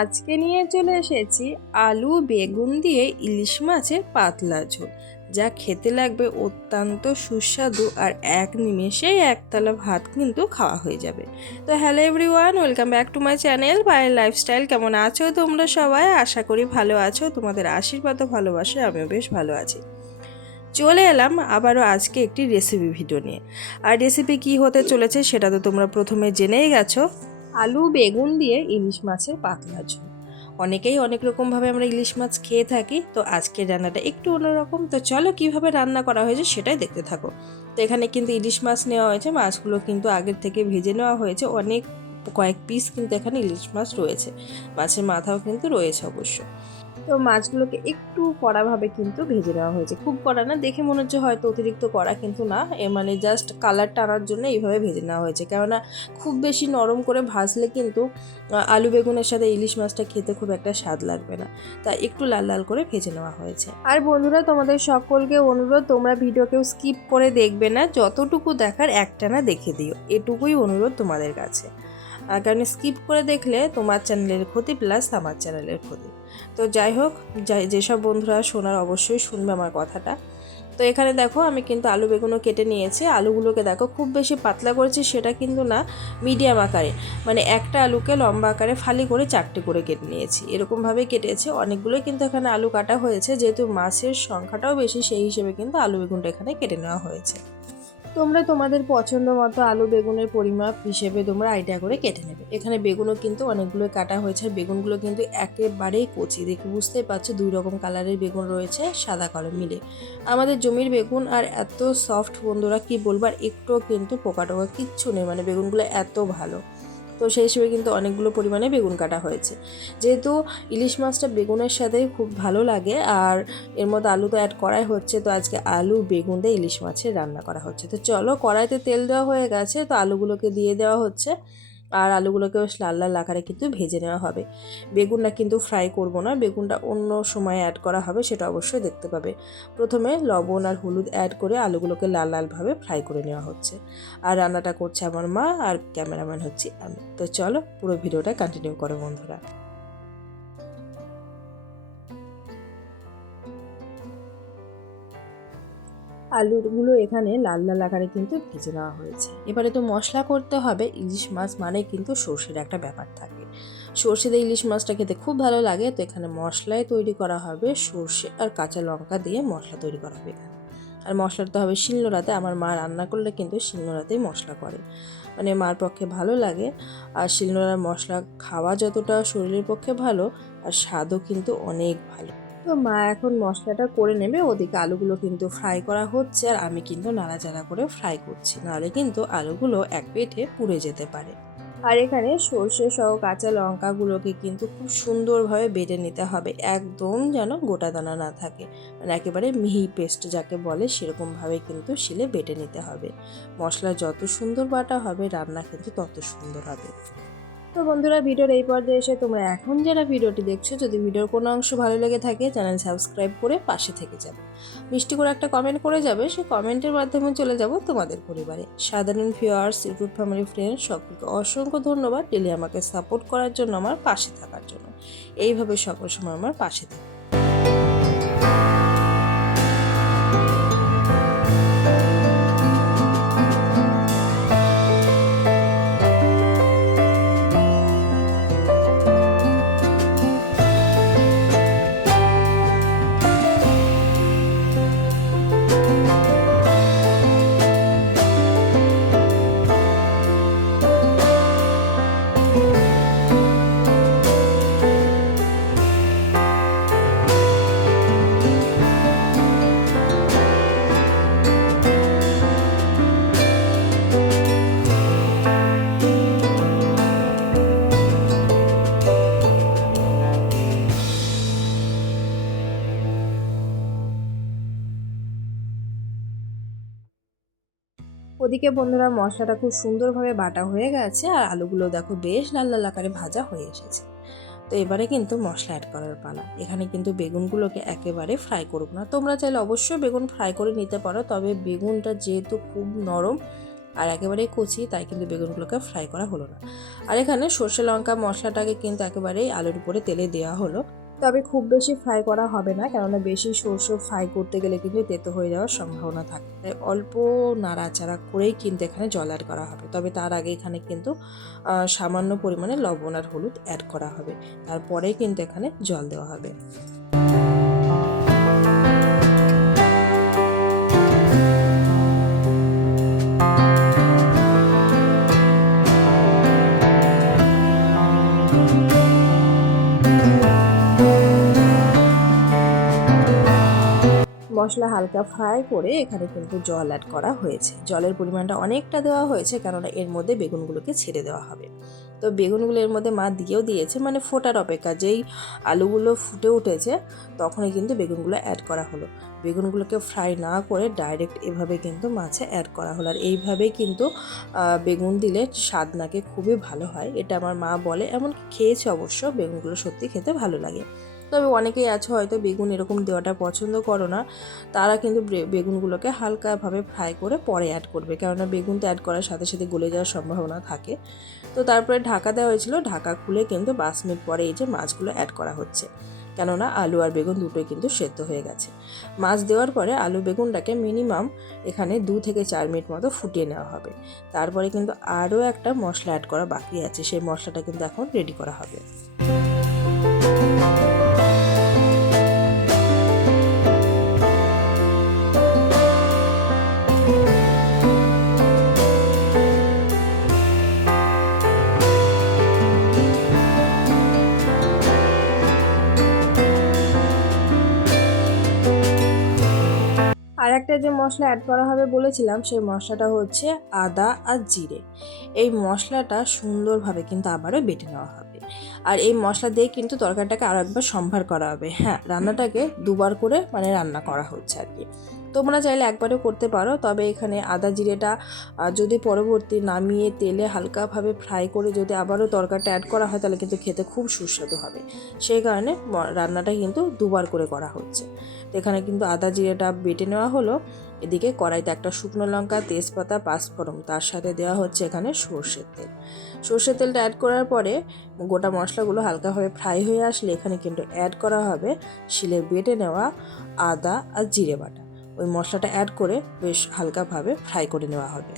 আজকে নিয়ে চলে এসেছি আলু, বেগুন দিয়ে ইলিশ মাছের পাতলা ঝোল, যা খেতে লাগবে অত্যন্ত সুস্বাদু আর এক নিমেষেই একতলা ভাত কিন্তু খাওয়া হয়ে যাবে। তো hello everyone, welcome back to my channel by lifestyle. কেমন আছো তোমরা সবাই? আশা করি ভালো আছো। তোমাদের আশীর্বাদ ও আমিও বেশ ভালো আছি। চলে এলাম আবারও আজকে একটি রেসিপি ভিডিও নিয়ে। আর রেসিপি কি হতে চলেছে সেটা তো তোমরা প্রথমে জেনেই গেছো। আলু, বেগুন দিয়ে ইলিশ মাছের পাতলা ঝোল। অনেকেই অনেক রকমভাবে আমরা ইলিশ মাছ খেয়ে থাকি, তো আজকের রান্নাটা একটু অন্যরকম। তো চলো কীভাবে রান্না করা হয়েছে সেটাই দেখতে থাকো। তো এখানে কিন্তু ইলিশ মাছ নেওয়া হয়েছে, মাছগুলো কিন্তু আগের থেকে ভেজে নেওয়া হয়েছে। অনেক কয়েক পিস কিন্তু এখানে ইলিশ মাছ রয়েছে। মাছের মাথাও কিন্তু রয়েছে অবশ্য। তো মাছগুলোকে একটু কড়াভাবে কিন্তু ভেজে নেওয়া হয়েছে। খুব কড়া না, দেখে মনে হচ্ছে হয়তো অতিরিক্ত কড়া কিন্তু না। এ মানে জাস্ট কালার টানার জন্য এইভাবে ভেজে নেওয়া হয়েছে। কেননা খুব বেশি নরম করে ভাজলে কিন্তু আলু বেগুনের সাথে ইলিশ মাছটা খেতে খুব একটা স্বাদ লাগবে না। তাই একটু লাল লাল করে ভেজে নেওয়া হয়েছে। আর বন্ধুরা, তোমাদের সকলকে অনুরোধ, তোমরা ভিডিওকেও স্কিপ করে দেখবে না। যতটুকু দেখার একটানা দেখে দিও। এটুকুই অনুরোধ তোমাদের কাছে। কারণ স্কিপ করে দেখলে তোমার চ্যানেলের ক্ষতি প্লাস আমার চ্যানেলের ক্ষতি। তো যাই হোক যেসব বন্ধুরা শোনার অবশ্যই শুনবে আমার কথাটা। তো এখানে দেখো, আমি কিন্তু আলু বেগুনও কেটে নিয়েছি। আলুগুলোকে দেখো, খুব বেশি পাতলা করেছি, সেটা কিন্তু না মিডিয়াম আকারে। মানে একটা আলুকে লম্বা আকারে ফালি করে চারটে করে কেটে নিয়েছি। এরকমভাবে কেটেছি। অনেকগুলোই কিন্তু এখানে আলু কাটা হয়েছে, যেহেতু মাছের সংখ্যাটাও বেশি, সেই হিসেবে কিন্তু আলু বেগুনটা এখানে কেটে নেওয়া হয়েছে। তোমরা তোমাদের পছন্দ মতো আলু বেগুনের পরিমাপ হিসেবে তোমরা আইডিয়া করে কেটে নেবে। এখানে বেগুনও কিন্তু অনেকগুলো কাটা হয়েছে। আর বেগুনগুলো কিন্তু একেবারেই কচি। দেখে বুঝতেই পারছ, দুই রকম কালারের বেগুন রয়েছে, সাদা কালো মিলে। আমাদের জমির বেগুন আর এত সফট বন্ধুরা কি বলবার একটু কিন্তু পোকা টোকা কিচ্ছু নেই। মানে বেগুনগুলো এত ভালো। তো সেই হিসেবে কিন্তু অনেকগুলো পরিমাণে বেগুন কাটা হয়েছে। যেহেতু ইলিশ মাছটা বেগুনের সাথে খুব ভালো লাগে, আর এর মধ্যে আলু তো অ্যাড করাই হচ্ছে, তো আজকে আলু, বেগুন দিয়ে ইলিশ মাছের রান্না করা হচ্ছে। তো চলো কড়াইতে তেল দেওয়া হয়ে গেছে, তো আলুগুলোকে দিয়ে দেওয়া হচ্ছে। আর আলুগুলোকে লাল লাল আকারে কিন্তু ভেজে নেওয়া হবে। বেগুনটা কিন্তু ফ্রাই করব না, বেগুনটা অন্য সময় অ্যাড করা হবে সেটা অবশ্যই দেখতে পাবে। প্রথমে লবণ আর হলুদ অ্যাড করে আলুগুলোকে লাল লালভাবে ফ্রাই করে নেওয়া হচ্ছে। আর রান্নাটা করছে আমার মা আর ক্যামেরাম্যান হচ্ছে আমি। তো চলো পুরো ভিডিওটা কন্টিনিউ করো বন্ধুরা। আলুগুলো এখানে লাল লাল আকারে কিন্তু ভেজে নেওয়া হয়েছে। এবারে তো মশলা করতে হবে, ইলিশ মাছ মানে কিন্তু সর্ষের একটা ব্যাপার থাকে। সর্ষে দিয়ে ইলিশ মাছটা খেতে খুব ভালো লাগে, তো এখানে মশলাই তৈরি করা হবে, সর্ষে আর কাঁচা লঙ্কা দিয়ে মশলা তৈরি করা হবে এখানে। আর মশলাটা হবে শিলনোড়াতে, আমার মা রান্না করলে কিন্তু শিলনোড়াতেই মশলা করে। মানে মার পক্ষে ভালো লাগে, আর শিলনোড়ার মশলা খাওয়া যতটা শরীরের পক্ষে ভালো, আর স্বাদও কিন্তু অনেক ভালো। তো মা এখন মশলাটা করে নেবে, ওদিকে আলুগুলো কিন্তু ফ্রাই করা হচ্ছে আর আমি কিন্তু নাড়াচাড়া করে ফ্রাই করছি। নাহলে কিন্তু আলুগুলো এক পেটে পুড়ে যেতে পারে। আর এখানে সর্ষে সহ কাঁচা লঙ্কাগুলোকে কিন্তু খুব সুন্দরভাবে বেটে নিতে হবে, একদম যেন গোটা দানা না থাকে। মানে একেবারে মিহি পেস্ট যাকে বলে, সেরকমভাবে কিন্তু শিলে বেটে নিতে হবে। মশলা যত সুন্দর বাটা হবে, রান্না কিন্তু তত সুন্দর হবে। তো বন্ধুরা, ভিডিওর এই পর্যায়ে এসে তোমরা এখন যারা ভিডিওটি দেখছ, যদি ভিডিওর কোনো অংশ ভালো লেগে থাকে, চ্যানেল সাবস্ক্রাইব করে পাশে থেকে যাবে। মিষ্টি করে একটা কমেন্ট করে যাবে সে কমেন্টের মাধ্যমে চলে যাব তোমাদের পরিবারে। সাধারণ ভিউয়ার্স ইউটিউব ফ্যামিলি ফ্রেন্ড সকলকে অসংখ্য ধন্যবাদ। ডেলি আমাকে সাপোর্ট করার জন্য, আমার পাশে থাকার জন্য। এইভাবে সকল সময় আমার পাশে থাকে। ওদিকে বন্ধুরা মশলাটা খুব সুন্দরভাবে বাটা হয়ে গেছে আর আলুগুলো দেখো বেশ লাল লাল আকারে ভাজা হয়ে এসেছে। তো এবারে কিন্তু মশলা অ্যাড করার পালা। এখানে কিন্তু বেগুনগুলোকে একেবারে ফ্রাই করব না। তোমরা চাইলে অবশ্যই বেগুন ফ্রাই করে নিতে পারো, তবে বেগুনটা যেহেতু খুব নরম আর একেবারেই কচি, তাই কিন্তু বেগুনগুলোকে ফ্রাই করা হলো না। আর এখানে সর্ষে লঙ্কা মশলাটাকে কিন্তু একেবারেই আলুর উপরে তেলে দেওয়া হলো। তবে খুব বেশি ফ্রাই করা হবে না, কেননা বেশি সরষে ফ্রাই করতে গেলে কিন্তু তেতো হয়ে যাওয়ার সম্ভাবনা থাকে। তাই অল্প নাড়াচাড়া করেই কিন্তু এখানে জল অ্যাড করা হবে। তবে তার আগে এখানে কিন্তু সামান্য পরিমাণে লবণ আর হলুদ অ্যাড করা হবে। তারপরেই কিন্তু এখানে জল দেওয়া হবে। মশলা হালকা ফ্রাই করে এখানে কিন্তু জল অ্যাড করা হয়েছে। জলের পরিমাণটা অনেকটা দেওয়া হয়েছে কেননা এর মধ্যে বেগুনগুলোকে ছেড়ে দেওয়া হবে। তো বেগুনগুলো এর মধ্যে মা দিয়েও দিয়েছে মানে ফোটার অপেক্ষা। যেই আলুগুলো ফুটে উঠেছে, তখনই কিন্তু বেগুনগুলো অ্যাড করা হলো। বেগুনগুলোকে ফ্রাই না করে ডাইরেক্ট এভাবে কিন্তু মাছে অ্যাড করা হলো। আর এইভাবেই কিন্তু বেগুন দিলে স্বাদ নাকে খুবই ভালো হয়। এটা আমার মা বলে, এমনকি খেয়েছে অবশ্য। বেগুনগুলো সত্যি খেতে ভালো লাগে। তবে অনেকেই আছে হয়তো বেগুন এরকম দেওয়াটা পছন্দ করো না। তারা কিন্তু বেগুনগুলোকে হালকাভাবে ফ্রাই করে পরে অ্যাড করবে। কেননা বেগুন তো অ্যাড করার সাথে সাথে গলে যাওয়ার সম্ভাবনা থাকে। তো তারপরে ঢাকা দেওয়া হয়েছিল। ঢাকা খুলে কিন্তু পাঁচ মিনিট পরে এই যে মাছগুলো অ্যাড করা হচ্ছে। কেননা আলু আর বেগুন দুটোই কিন্তু সেদ্ধ হয়ে গেছে। মাছ দেওয়ার পরে আলু বেগুনটাকে মিনিমাম এখানে দু থেকে চার মিনিট মতো ফুটিয়ে নেওয়া হবে। তারপরে কিন্তু আরও একটা মশলা অ্যাড করা বাকি আছে। সেই মশলাটা কিন্তু এখন রেডি করা হবে। আর একটা যে মশলা অ্যাড করা হবে বলেছিলাম, সেই মশলাটা হচ্ছে আদা আর জিরে। এই মশলাটা সুন্দরভাবে কিন্তু আবারও বেটে নেওয়া হবে। আর এই মশলা দিয়ে কিন্তু তরকারিটাকে আরও একবার সম্ভার করা হবে। হ্যাঁ রান্নাটাকে দুবার করে মানে রান্না করা হচ্ছে আর কি। তোমরা চাইলে একবারও করতে পারো, তবে এখানে আদা জিরেটা যদি পরবর্তী নামিয়ে তেলে হালকাভাবে ফ্রাই করে যদি আবারও তরকারিটা অ্যাড করা হয়, তাহলে কিন্তু খেতে খুব সুস্বাদু হবে। সেই কারণে রান্নাটা কিন্তু দুবার করে করা হচ্ছে। তো এখানে কিন্তু আদা জিরেটা বেটে নেওয়া হলো। এদিকে কড়াইতে একটা শুকনো লঙ্কা, তেজপাতা, পাঁচফোড়ন, তার সাথে দেওয়া হচ্ছে এখানে সর্ষের তেল। সর্ষের তেলটা অ্যাড করার পরে গোটা মশলাগুলো হালকাভাবে ফ্রাই হয়ে আসলে এখানে কিন্তু অ্যাড করা হবে শিলে বেটে নেওয়া আদা আর জিরে বাটা। ওই মশলাটা অ্যাড করে বেশ হালকাভাবে ফ্রাই করে নেওয়া হবে।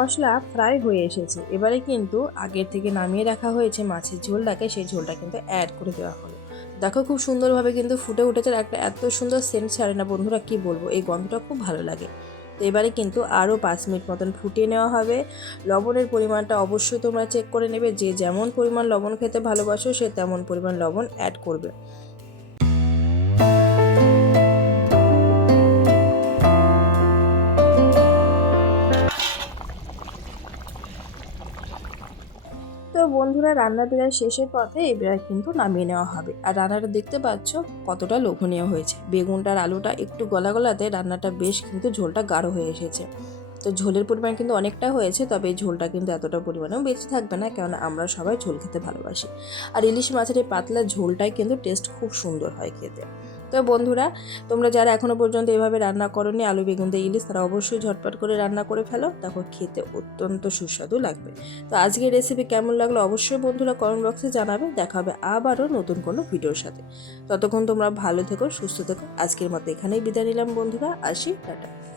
মশলা ফ্রাই হয়ে এসেছে। এবারে কিন্তু আগের থেকে নামিয়ে রাখা হয়েছে মাছের ঝোলটাকে, সেই ঝোলটা কিন্তু অ্যাড করে দেওয়া হলো। দেখো খুব সুন্দরভাবে কিন্তু ফুটে উঠেছে একটা এত সুন্দর সেন্ট ছাড়ে না বন্ধুরা, কি বলব? এই গন্ধটা খুব ভালো লাগে। তো এবারে কিন্তু আরও পাঁচ মিনিট মতন ফুটিয়ে নেওয়া হবে। লবণের পরিমাণটা অবশ্যই তোমরা চেক করে নেবে। যে যেমন পরিমাণ লবণ খেতে ভালোবাসো, সে তেমন পরিমাণ লবণ অ্যাড করবে। বন্ধুরা রান্না প্রায় শেষের পথে এবার কিন্তু নামিয়ে নেওয়া হবে। আর রান্নাটা দেখতে পাচ্ছ কতটা লোভনীয় হয়েছে। বেগুনটার আলুটা একটু গলা গলাতে রান্নাটা বেশ কিন্তু ঝোলটা গাঢ় হয়ে এসেছে। তো ঝোলের পরিমাণ কিন্তু অনেকটা হয়েছে, তবে এই ঝোলটা কিন্তু এতটা পরিমাণেও বেঁচে থাকবে না, কেননা আমরা সবাই ঝোল খেতে ভালোবাসি। আর ইলিশ মাছের এই পাতলা ঝোলটাই কিন্তু টেস্ট খুব সুন্দর হয় খেতে। তো বন্ধুরা, তোমরা যারা এখনও পর্যন্ত এভাবে রান্না করনি, আলু, বেগুন দিয়ে ইলিশ, তারা অবশ্যই ঝটপট করে রান্না করে ফেলো। তখন খেতে অত্যন্ত সুস্বাদু লাগবে। তো আজকের রেসিপি কেমন লাগল অবশ্যই বন্ধুরা কমেন্ট বক্সে জানাবে। দেখা হবে আবারও নতুন কোনো ভিডিওর সাথে। ততক্ষণ তোমরা ভালো থেকো, সুস্থ থেকো। আজকের মতো এখানেই বিদায় নিলাম বন্ধুরা। আসি, টাটা।